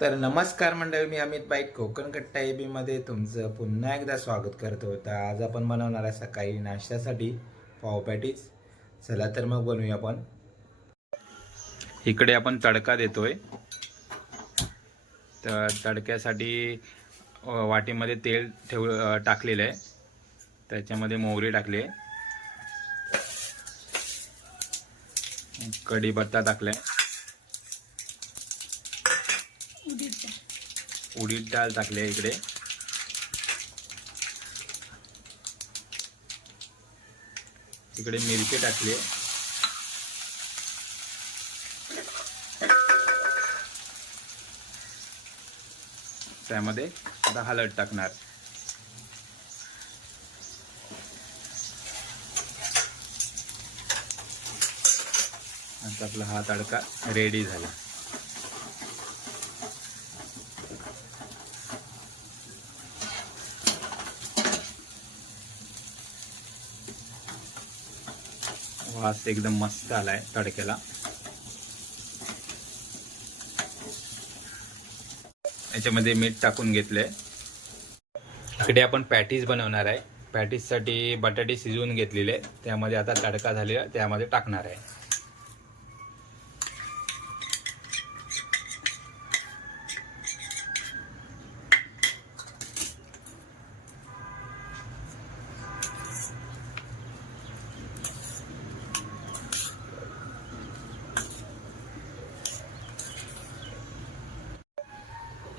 तर नमस्कार मंडळी मी अमित बाईक कोकण कट्टा ए तुमचं पुन्हा एकदा स्वागत करतो. तर आज आपण बनवणार आहे सकाळी नाश्त्यासाठी पावपॅटीज चला तर मग बनवूया आपण. इकडे आपण तडका देतोय. तर तडक्यासाठी वाटीमध्ये तेल ठेव टाकलेलं आहे. त्याच्यामध्ये मोहरी टाकली आहे. कढीपत्ता टाकलाय. उडीद डाळ टाकली आहे इकडे. इकडे मिरची टाकली आहे. त्यामध्ये आता हळद टाकणार. आता आपला हा तडका रेडी झाला. वास एकदम मस्त आलाय तडक्याला याच्यामध्ये मीठ टाकून घेतलंय. इकडे आपण पॅटीस बनवणार आहे. पॅटीससाठी बटाटे शिजवून घेतलेले. त्यामध्ये आता तडका झालेला त्यामध्ये टाकणार आहे.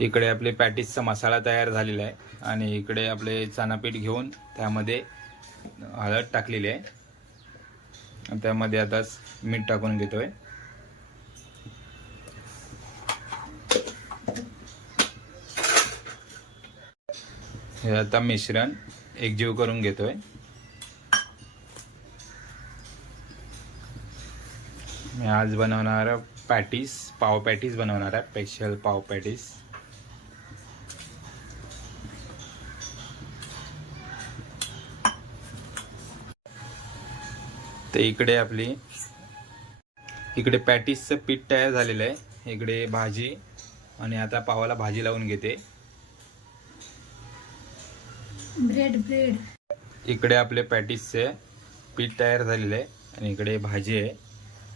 इकडे आपले पॅटीसचा मसाला तयार झालेला आहे आणि इकडे आपले चणापीठ घेऊन त्यामध्ये हळद टाकलेली आहे. त्यामध्ये आता मीठ टाकून घेतोय. हे आता मिश्रण एकजीव करून घेतोय. मी आज बनवणार पॅटीस पाव पॅटीस बनवणार आहे. स्पेशल पाव पॅटीस. तर इकडे आपली इकडे पॅटीसचं पीठ तयार झालेलं आहे. इकडे भाजी आणि आता पावाला भाजी लावून घेते. Bread bread. इकडे आपले पॅटीसचे पीठ तयार झालेलं आहे आणि इकडे भाजी आहे.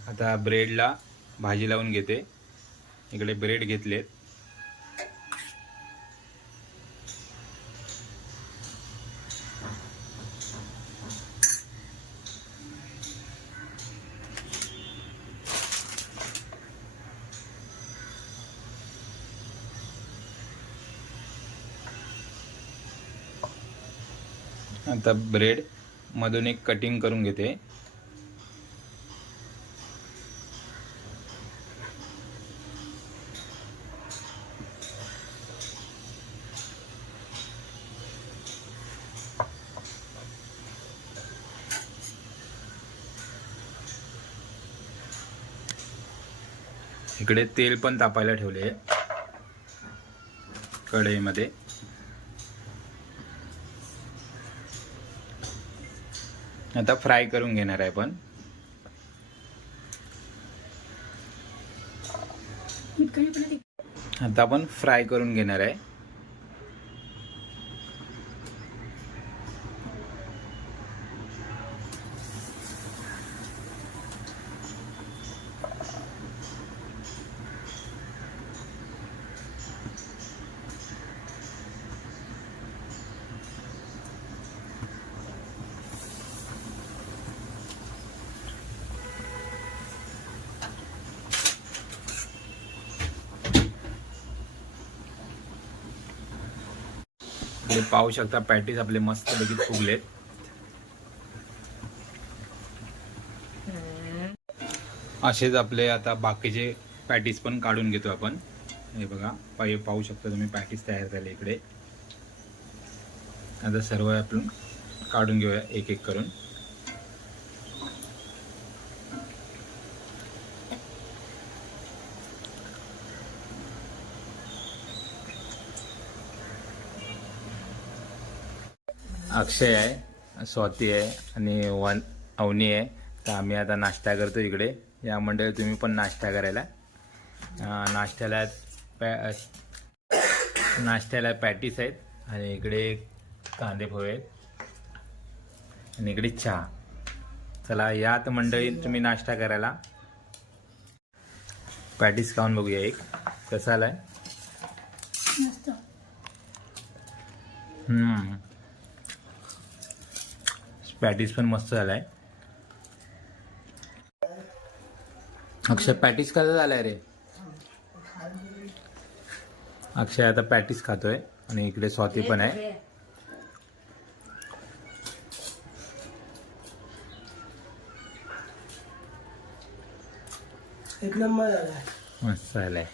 आता ब्रेडला भाजी लावून घेते. इकडे ब्रेड घेतलेत. आता ब्रेड मधून एक कटिंग करून घेते. इकडे तेल पण तापायला ठेवले कढईमध्ये. आता फ्राय करून घेणार आहे पण. आता आपण फ्राय करून घेणार आहे तुम्ही पाहू शकता पॅटीस आपले मस्त लगेच फुगलेत. असेच आपले आता बाकीचे पॅटीस पण काढून घेतो आपण. हे बघा पाहि पाहू शकता तुम्ही पॅटीस तयार झाले इकडे. आता सर्व आपण काढून घेऊया एक एक करून. अक्षय आहे स्वाती आहे आणि वन अवनी आहे. तर आम्ही आता नाश्ता करतो इकडे. या मंडळी तुम्ही पण नाश्ता करायला. नाश्त्याला पॅ नाश्त्याला पॅटीस आहेत आणि इकडे कांदे पोहे आहेत. आणि इकडे चहा. चला यात मंडळी तुम्ही नाश्ता करायला. पॅटीस खाऊन बघूया एक. कसा आलाय? पॅटीस पण मस्त झालाय. अक्षय पॅटीस कसा झालाय रे? अक्षय आता पॅटीस खातोय आणि इकडे स्वाती पण आहे. एक नंबर झाला मस्त झालाय.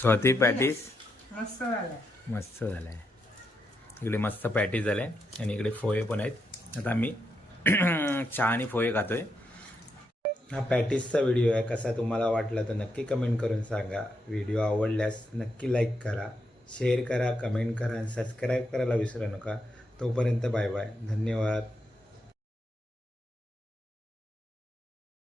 स्वाती पॅटीस? मस्त झाला मस्त झालाय. इकडे मस्त पॅटीस झाले आणि इकडे फोये पण आहेत. आता आम्ही चहा आणि फोये खातोय. हा पॅटीसचा व्हिडिओ आहे. कसा तुम्हाला वाटला तर नक्की कमेंट करून सांगा. व्हिडिओ आवडल्यास नक्की लाईक करा. शेअर करा कमेंट करा आणि सबस्क्राईब करायला विसरू नका. तोपर्यंत बाय बाय धन्यवाद.